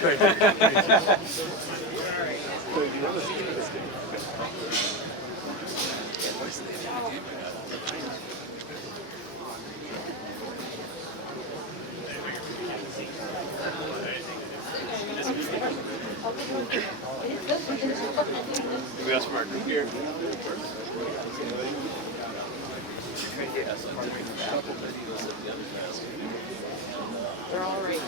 We got some marker here. They're all right.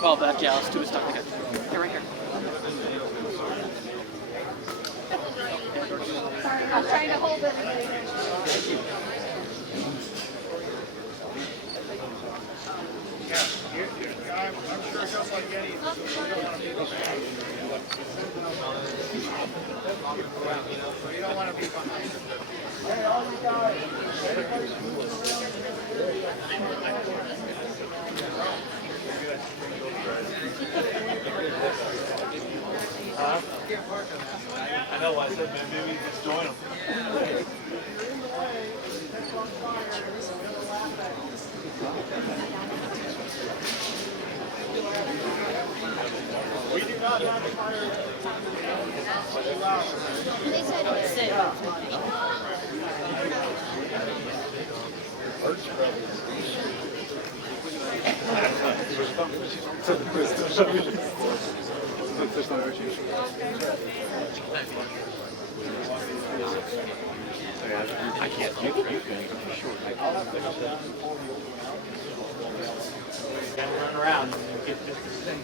Call back, yeah, let's do it. Stuck together. They're right here. I'm trying to hold it. I'm sure just like any, we don't want to be behind. You don't want to be behind. Hey, all you guys. Huh? I know why I said maybe we just join them. We do not have a fire. They said it's sick. I can't. You can. Gotta run around and get just the thing.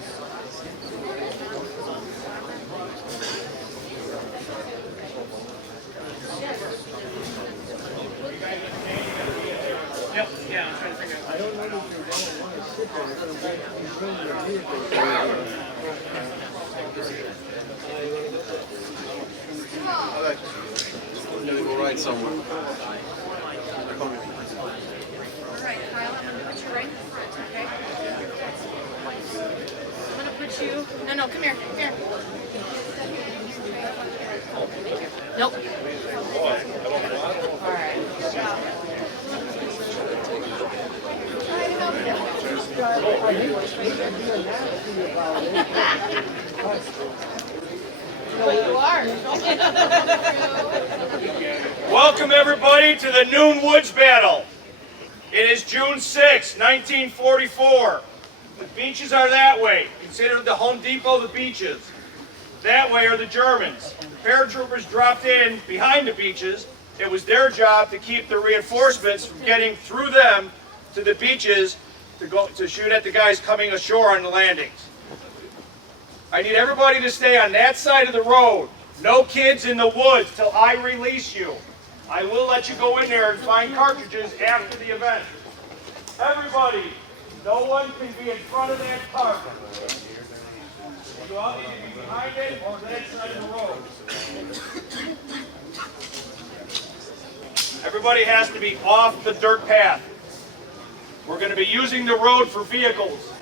Yep, yeah, I'm trying to figure out. I don't know if you're going to want to sit there. You're going to bring your vehicle. We'll ride somewhere. All right, Kyle, I'm going to put you right in the front, okay? I'm going to put you... No, come here. Come here. Nope. All right. But you are. Welcome everybody to the Noon Woods Battle. It is June 6, 1944. The beaches are that way. Consider the Home Depot the beaches. That way are the Germans. The paratroopers dropped in behind the beaches. It was their job to keep the reinforcements from getting through them to the beaches to shoot at the guys coming ashore on the landings. I need everybody to stay on that side of the road. No kids in the woods till I release you. I will let you go in there and find cartridges after the event. Everybody, no one can be in front of that cart. You all need to be behind it or that side of the road. Everybody has to be off the dirt path. We're going to be using the road for vehicles.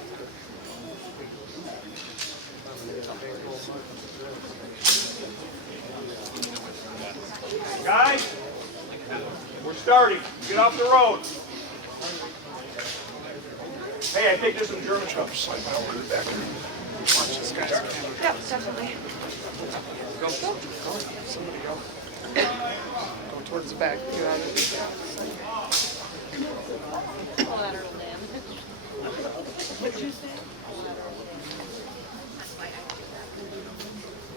Guys, we're starting. Get off the road. Hey, I think there's some German trucks. Watch this, guys. Yeah, definitely. Go. Somebody go. Go towards the back. You're out of the Collateral damage. What'd you say? Collateral damage. That's why I do that.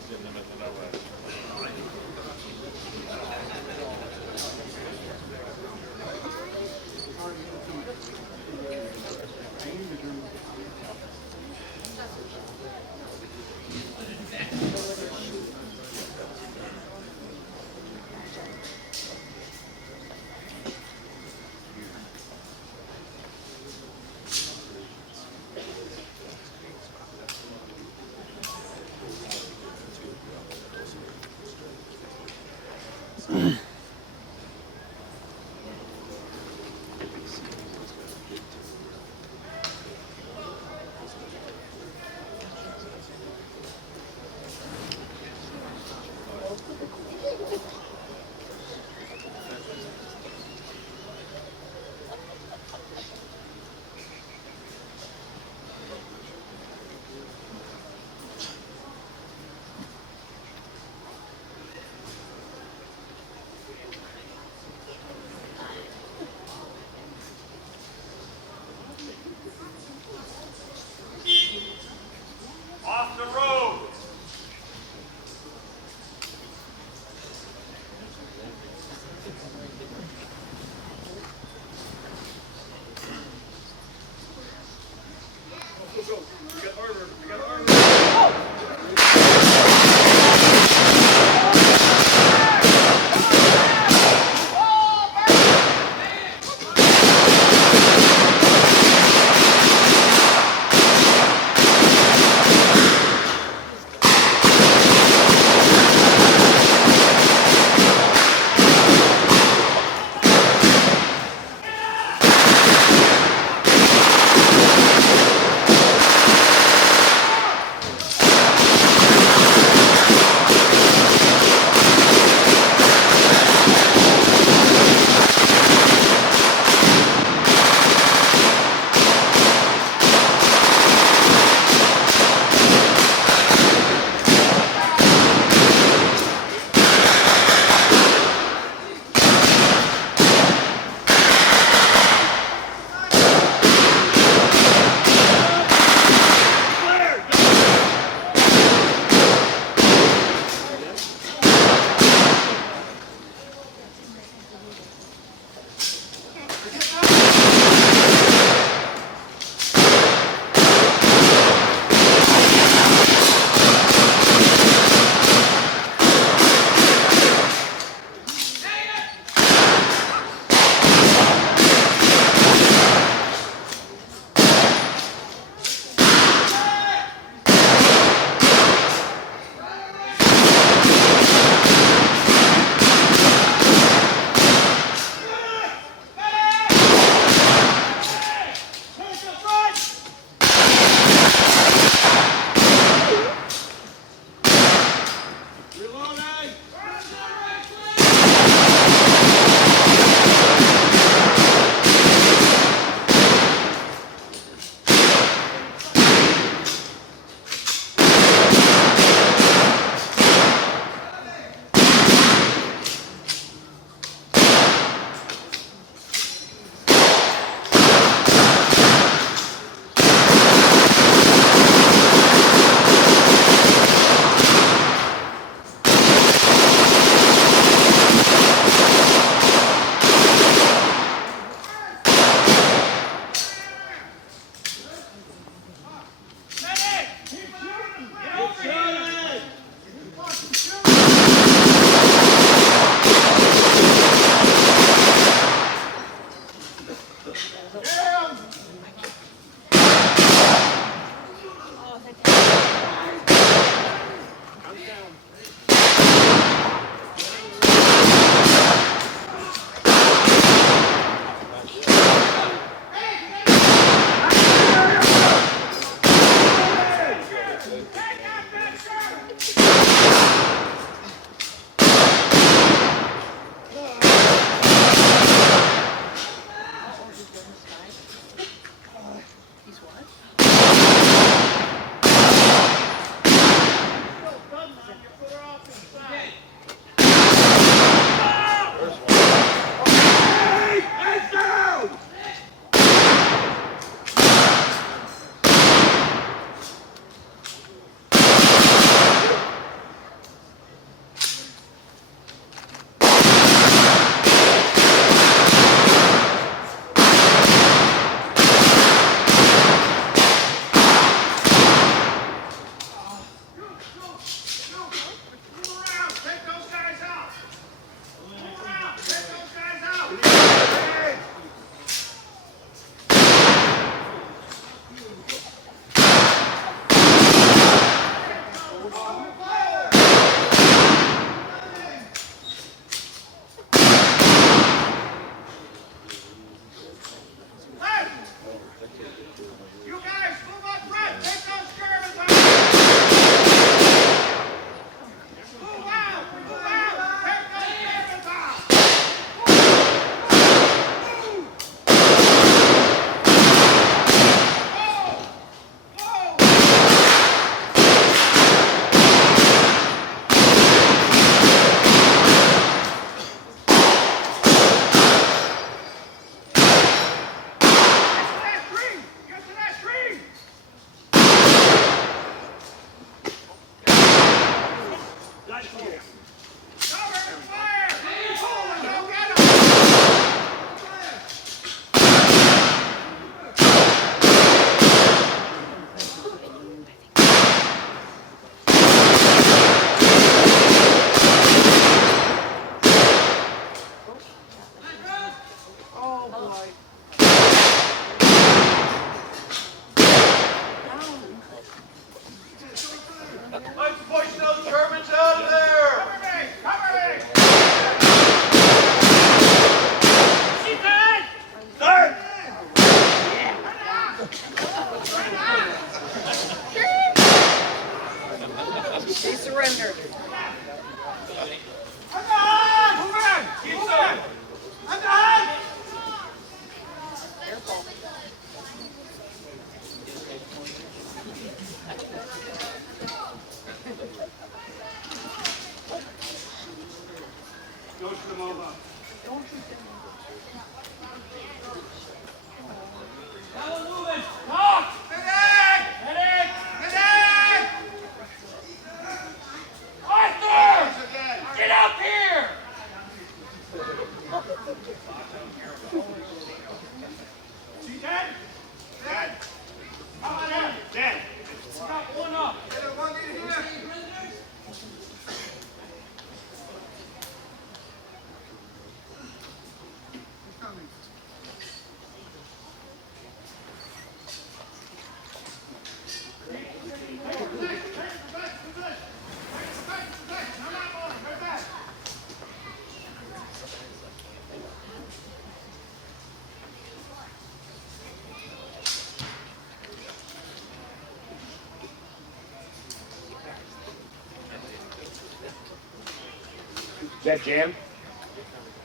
Is that jammed?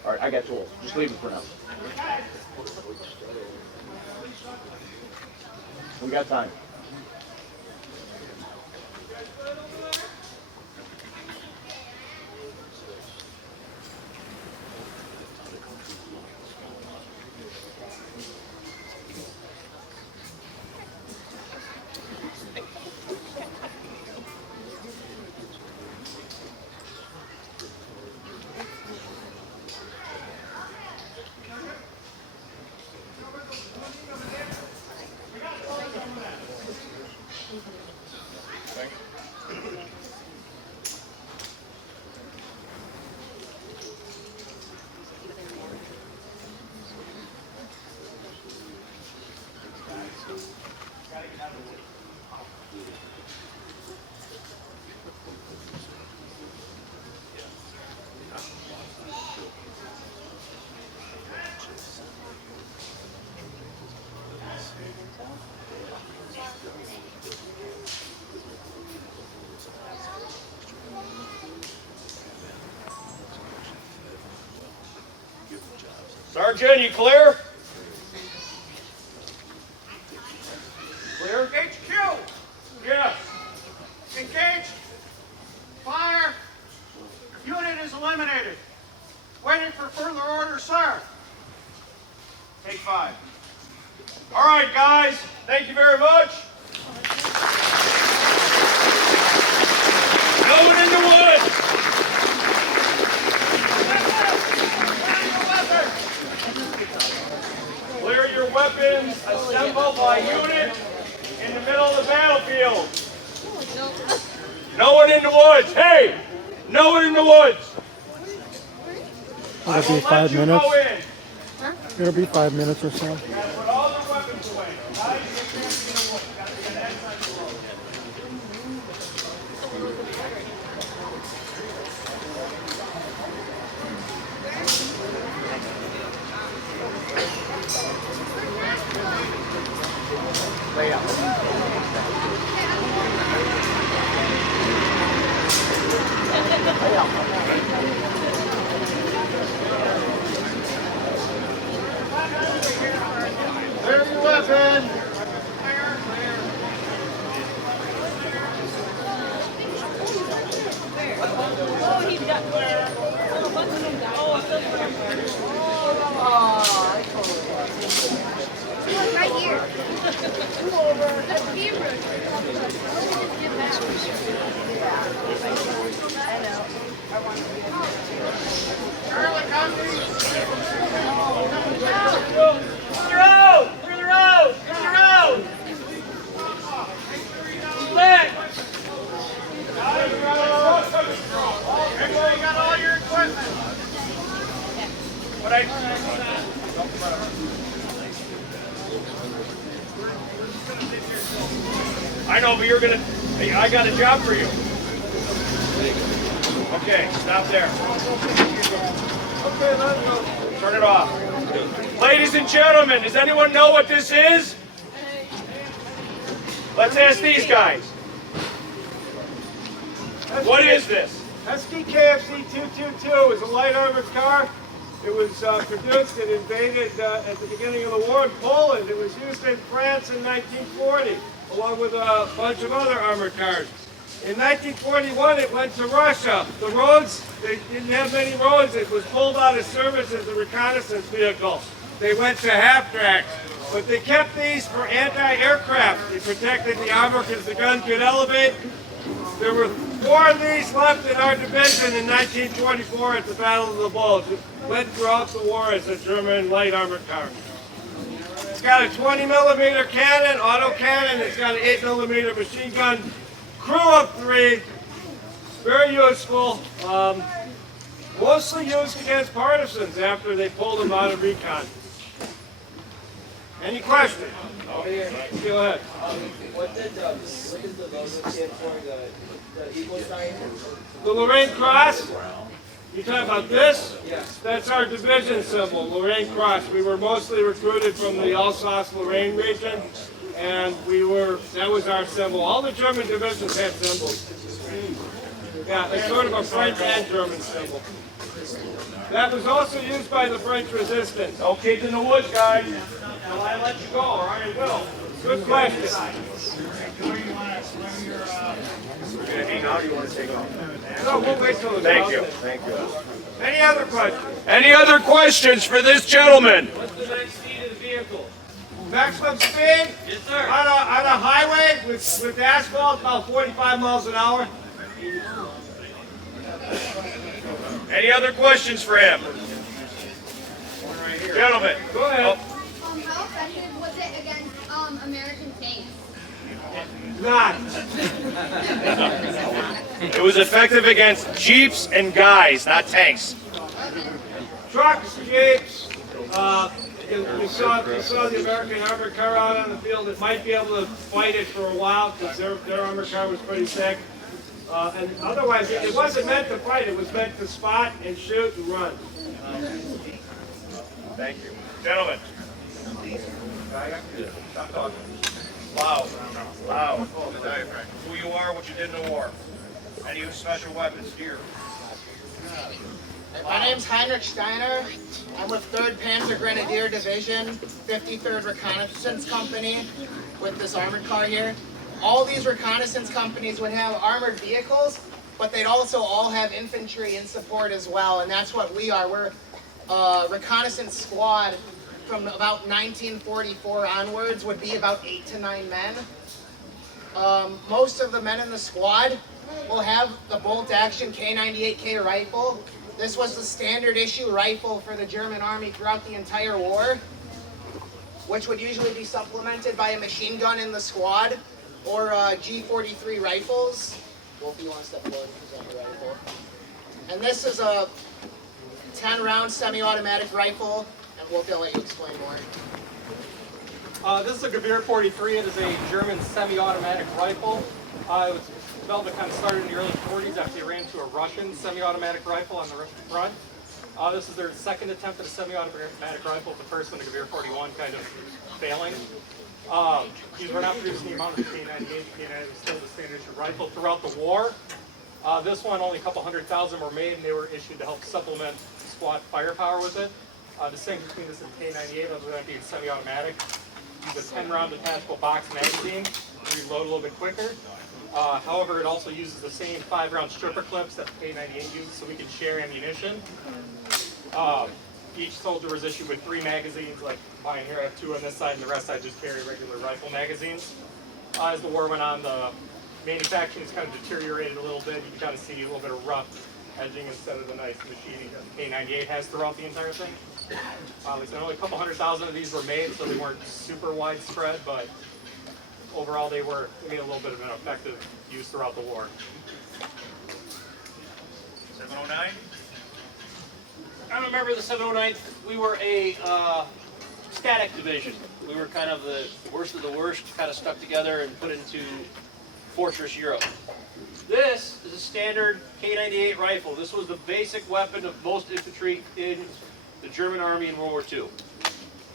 All right, I got tools. Just leave it for now. We got time. Sergeant, you clear? Clear? HQ! Yes. Engaged! Fire! Unit is eliminated. Waiting for further orders, sir. Take 5. All right, guys. Thank you very much. No one in the woods. Clear your weapons. Assemble by unit in the middle of the battlefield. No one in the woods. Hey, no one in the woods. It'll be 5 minutes. Go in. It'll be 5 minutes or so. You gotta put all the weapons away. Guys, get back in the woods. Gotta get that side of the road. Lay out. Lay out. Clear your weapon. Oh, he got there. Oh, but Right here. Let's be rude. Get back. I know. Clear the road! Clear the road! Clear the road! Split! Everybody got all your equipment. What I know, but you're gonna. Hey, I got a job for you. Okay, stop there. Okay, let's go. Turn it off. Ladies and gentlemen, does anyone know what this is? Let's ask these guys. What is this? Husky KFC 222 is a light armored car. It was produced and invaded at the beginning of the war in Poland. It was used in France in 1940, along with a bunch of other armored cars. In 1941, it went to Russia. The roads, they didn't have many roads. It was pulled out of service as a reconnaissance vehicle. They went to half tracks. But they kept these for anti-aircraft. They protected the armor because the gun could elevate. There were 4 of these left in our division in 1924 at the Battle of the Bulge. It went throughout the war as a German light armored car. It's got a 20mm cannon, auto cannon. It's got an 8mm machine gun. Crew of 3. Very useful. Mostly used against partisans after they pulled them out of recon. Any questions? Go ahead. What is the logo stand for, the equal sign? The Lorraine Cross? You talking about this? Yes. That's our division symbol, Lorraine Cross. We were mostly recruited from the Alsace-Lorraine region, and that was our symbol. All the German divisions had symbols. Yeah, it's sort of a French and German symbol. That was also used by the French resistance. No kids in the woods, guys. Till I let you go, or I will. Good question. You're gonna hang out, or you want to take off? No, we'll wait till the Thank you. Thank you. Any other questions? Any other questions for this gentleman? What's the next speed of the vehicle? Maximum speed? Yes, sir. On a highway with asphalt, about 45 miles an hour. Any other questions for him? Gentlemen. Go ahead. How effective was it against American tanks? Not. It was effective against jeeps and guys, not tanks. Trucks, jeeps. You saw the American armored car out on the field. It might be able to fight it for a while because their armored car was pretty thick. And otherwise, it wasn't meant to fight. It was meant to spot and shoot and run. Thank you. Gentlemen. Stop talking. Loud. Loud. Who you are, what you did in the war. Any special weapons here. My name's Heinrich Steiner. I'm with 3rd Panzer Grenadier Division, 53rd Reconnaissance Company with this armored car here. All these reconnaissance companies would have armored vehicles, but they'd also all have infantry in support as well, and that's what we are. We're a reconnaissance squad from about 1944 onwards, would be about 8 to 9 men. Most of the men in the squad will have the bolt-action K98K rifle. This was the standard issue rifle for the German army throughout the entire war, which would usually be supplemented by a machine gun in the squad or G43 rifles. Wolfie wants to step forward and present the rifle. And this is a 10-round semi-automatic rifle, and Wolfie will let you explain more. This is a Gewehr 43. It is a German semi-automatic rifle. It was development kind of started in the early 40s after they ran into a Russian semi-automatic rifle on the Russian front. This is their second attempt at a semi-automatic rifle. The first one, the Gewehr 41, kind of failing. These were not produced in the amount of the K98. The K98 was still the standard issue rifle throughout the war. This one, only a couple 100,000 were made, and they were issued to help supplement squad firepower with it. Distinction between this and K98, other than being semi-automatic, use a 10-round detachable box magazine to reload a little bit quicker. However, it also uses the same 5-round stripper clips that the K98 uses, so we can share ammunition. Each soldier was issued with 3 magazines, like mine here. I have 2 on this side, and the rest I just carry regular rifle magazines. As the war went on, the manufacturing has kind of deteriorated a little bit. You can kind of see a little bit of rough edging instead of the nice machining that the K98 has throughout the entire thing. Like I said, only a couple 100,000 of these were made, so they weren't super widespread, but overall they made a little bit of an effective use throughout the war. 709? I'm a member of the 709th. We were a static division. We were kind of the worst of the worst, kind of stuck together and put into Fortress Europe. This is a standard K98 rifle. This was the basic weapon of most infantry in the German army in World War II.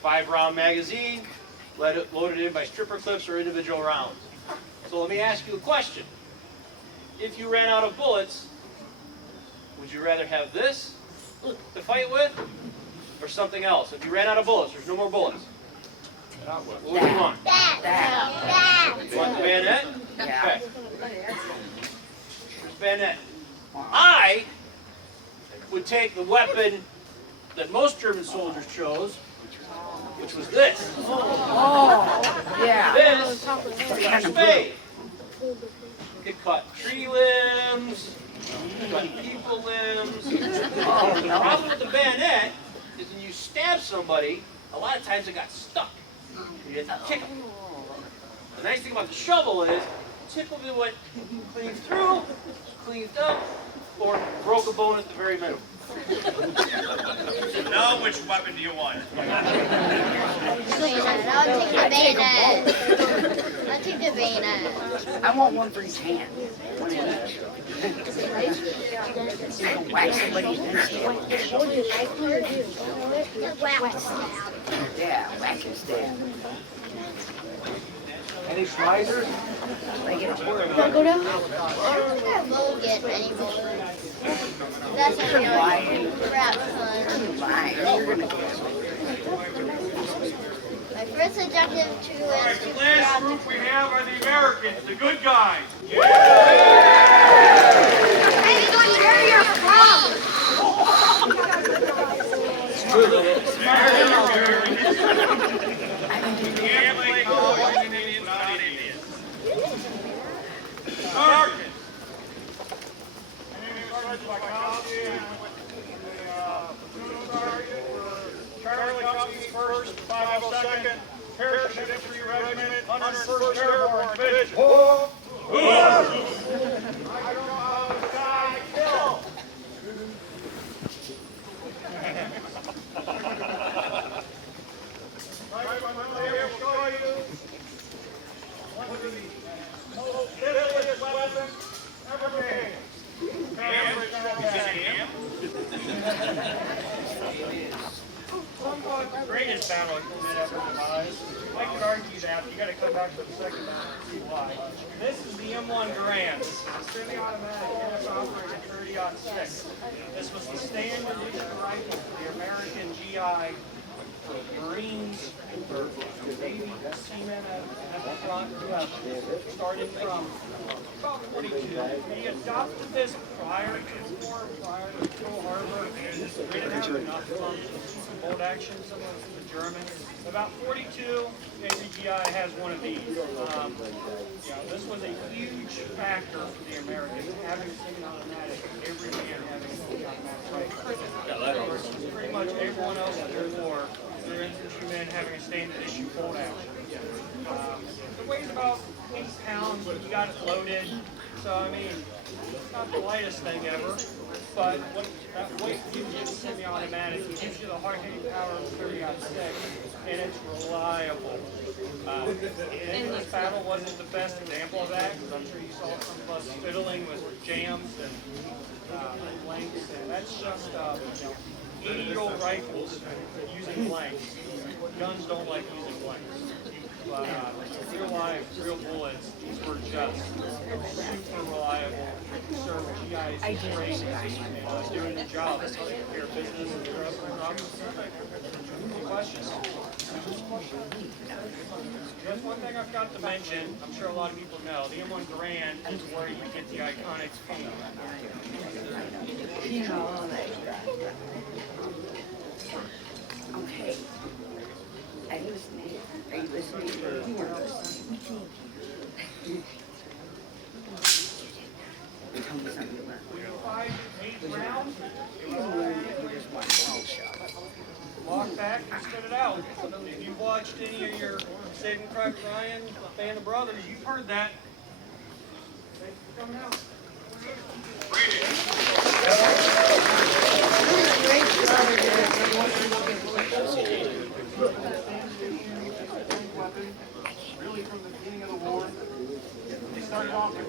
5-round magazine, loaded in by stripper clips or individual rounds. So let me ask you a question. If you ran out of bullets, would you rather have this to fight with or something else? If you ran out of bullets, there's no more bullets. What would you want? You want the bayonet? Okay. bayonet. I would take the weapon that most German soldiers chose, which was this. This is a spade. It cut tree limbs, it cut people limbs. The problem with the bayonet is when you stab somebody, a lot of times it got stuck. You had to kick them. The nice thing about the shovel is, typically what cleans through, cleans up, or broke a bone at the very minimum. Now, which weapon do you want? Bayonet. I'll take the bayonet. I'll take the bayonet. I want one for each hand. One in each. Whack somebody. Yeah, whack and stab. Any Schmeisers? Make it a I won't get any bullets. That's a really crap ton. Fine, you're gonna get it. My first objective to All right, is the to last grab group we have are the Americans, the good guys. where you're from. Can't play cowboys and Indians without Indians. Americans. Charlie Company's 1st, 502nd Parachute Infantry Regiment, 101st Airborne Division. I don't know how to die, kill. Right on my way, I will show you one of the most deadliest weapons ever made. The greatest battle equipment ever devised. I could argue that. You got to come back to the second battle to see why. This is the M1 Garand. This is a semi-automatic NS-operated 30-06. This was the standard issue rifle for the American GI Marines or Navy seamen at the front. Started from about 42. He adopted this prior to the war, prior to Pearl Harbor. We didn't have enough bolt action, similar to the Germans. About 42, every GI has one of these. This was a huge factor for the Americans, having semi-automatic, every man having a semi-automatic rifle. Pretty much everyone else in the war, their infantrymen having a standard issue bolt action. It weighs about 8 pounds, but you got it loaded. So, I mean, it's not the lightest thing ever, but what that weight gives you semi-automatic, it gives you the hard-hitting power of 30-06, and it's reliable. And this battle wasn't the best example of that, because I'm sure you saw some of us fiddling with jams and blanks, and that's just 80-year-old rifles using blanks. Guns don't like using blanks. But real life, real bullets, these were just super reliable. Serve GIs great and doing the job. That's how they prepare business and their Any questions? Just one thing I forgot to mention, I'm sure a lot of people know, the M1 Garand is where you get the iconic paint. Okay. Are you listening? Are you listening? You are listening. Tell me something about it. 5-8 rounds. Just one small shot. Walk back and spit it out. If you've watched any of your Saving Private Ryan, Band of Brothers, you've heard that. Thanks for coming out. Really from the beginning of the war, they started off with